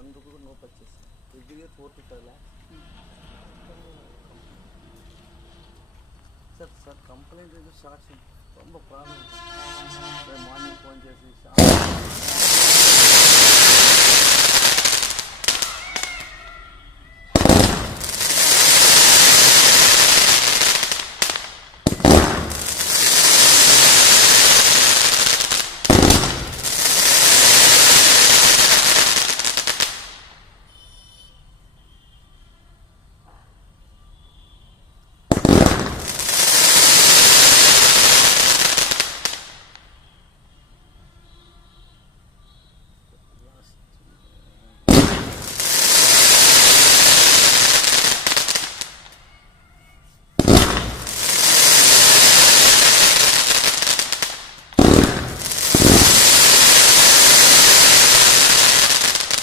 1 rupee కూడా no purchase. Every year 4 to 5 lakhs. Sir complaint shorts ரொம்ப problem. Morning phone చేసి